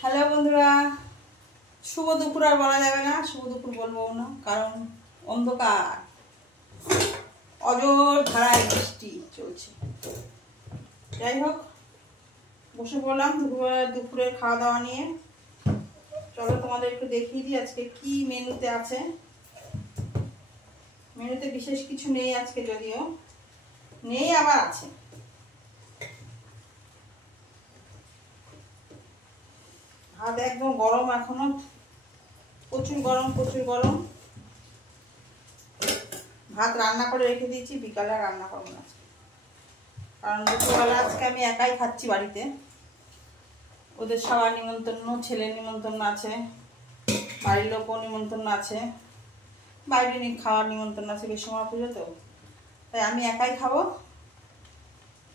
Hello বন্ধুরা, শুভ দুপুর আর বলা যাবে না, শুভ দুপুর বলবো না, কারণ অন্ধকার, অজর ধারায় বৃষ্টি চলছে। যাই হোক, বসে পড়লাম দুপুরের খাওয়া দাওয়া নিয়ে। চলো তোমাদের একটু দেখিয়ে দিই আজকে কি মেনুতে আছে। মেনুতে বিশেষ কিছু নেই আজকে, যদিও নেই আবার আছে। ভাত একদম গরম, এখনো প্রচুর গরম প্রচুর গরম। ভাত রান্না করে রেখে দিয়েছি, বিকালে রান্না করবো না, কারণ দুপুরবেলা আজকে আমি একাই খাচ্ছি বাড়িতে। ওদের সবার নিমন্ত্রণ, ছেলের নিমন্ত্রণ আছে, বাড়ির লোকও নিমন্ত্রণ আছে, বাইরে খাওয়ার নিমন্ত্রণ আছে, বিশ্বকর্মা পুজো তো, তাই আমি একাই খাবো।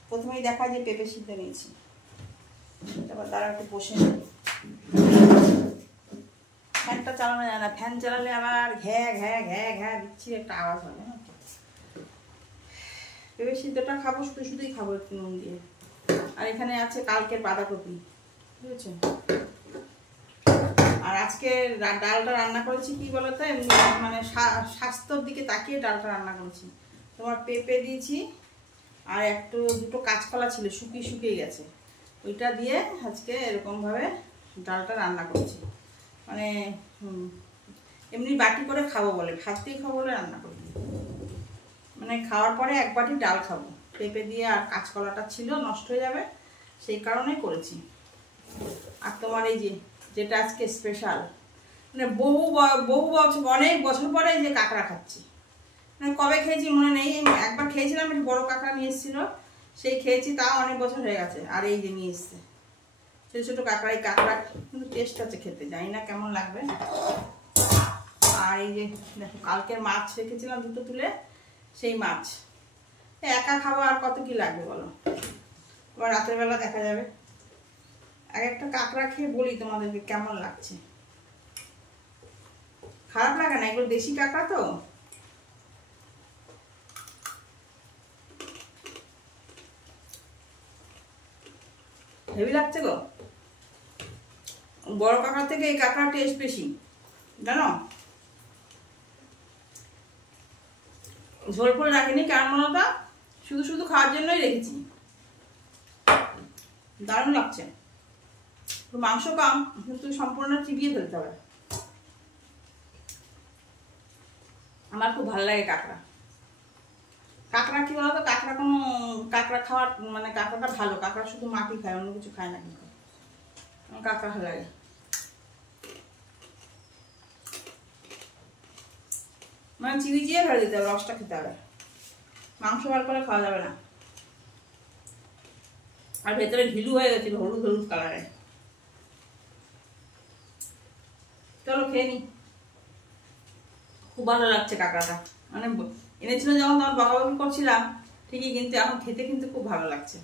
প্রথমেই দেখা যে পেঁপে সিদ্ধ নিয়েছি, তারপর তারা একটু বসে নিই। ফ্যানটা চালানো যায় না, ফ্যান চালালে আবার ঘ্যা ঘ্যা ঘ্যা ঘ্যা দিচ্ছি একটা আওয়াজ হয় না। পেঁপে সিদ্ধটা খাবো, শুধুই খাবো একটু নুন দিয়ে। আর এখানে আছে কালকের বাঁধাকপি, বুঝেছো। আর আজকে ডালটা রান্না করেছি কি বলতো, এমনি মানে স্বাস্থ্যর দিকে তাকিয়ে ডালটা রান্না করেছি। তোমার পেঁপে দিয়েছি, আর দুটো কাঁচকলা ছিল, শুকিয়ে গেছে, ওইটা দিয়ে আজকে এরকমভাবে ডালটা রান্না করেছি। মানে এমনি বাটি করে খাবো বলে, ভাত দিয়ে খাবো বলে রান্না করি। মানে খাওয়ার পরে এক বাটি ডাল খাবো, পেঁপে দিয়ে, আর কাঁচকলাটা ছিল নষ্ট হয়ে যাবে, সেই কারণেই করেছি। আর তোমার এই যেটা আজকে স্পেশাল, মানে বহু বছর, অনেক বছর পরে এই যে কাঁকড়া খাচ্ছি। মানে কবে খেয়েছি মনে নেই, একবার খেয়েছিলাম, একটু বড় কাঁকড়া নিয়ে এসেছিল, সেই খেয়েছি, তাও অনেক বছর হয়ে গেছে। আর এই যে নিয়ে এসছে ছোটো ছোটো কাঁকড়া, এই কাঁকড়া কিন্তু টেস্ট আছে খেতে, জানি না কেমন লাগবে। আর এই যে দেখো, কালকের মাছ রেখেছিলাম দুটো তুলে, সেই মাছ একা খাবো, আর কত কি লাগবে বলো, আবার রাতের বেলা দেখা যাবে। এক একটা কাঁকড়া খেয়ে বলি তোমাদেরকে কেমন লাগছে। খারাপ লাগে না, এগুলো দেশি কাঁকড়া তো। হেভি লাগছে গো, বড় কাঁকড়া থেকে এই কাঁকড়া টেস্ট বেশি, জানো। ঝোল ফোল রাখিনি, কারণ মনটা শুধু খাওয়ার জন্যই রেখেছি। দারুণ লাগছে, মাংস কম, কিন্তু সম্পূর্ণ চিবিয়ে ফেলতে হবে। আমার খুব ভালো লাগে কাঁকড়া। কাঁকড়া কি বলতো, কাঁকড়া খাওয়ার মানে কাঁকড়াটা ভালো, কাঁকড়া শুধু মাটি খায়, অন্য কিছু খায় না, কিন্তু আমার কাঁকড়া ভালো লাগে। মানে চিবিয়ে ফেলে দিতে হবে, রসটা খেতে হবে, মাংস বার করে খাওয়া যাবে না। আর ভেতরে ঢিলু হয়ে গেছিল, হলুদ হলুদ কালারে। চলো খেয়ে নি। খুব ভালো লাগছে কাঁকড়াটা, মানে এনেছিল যখন তখন বকাবকি করছিলাম ঠিকই, কিন্তু এখন খেতে কিন্তু খুব ভালো লাগছে।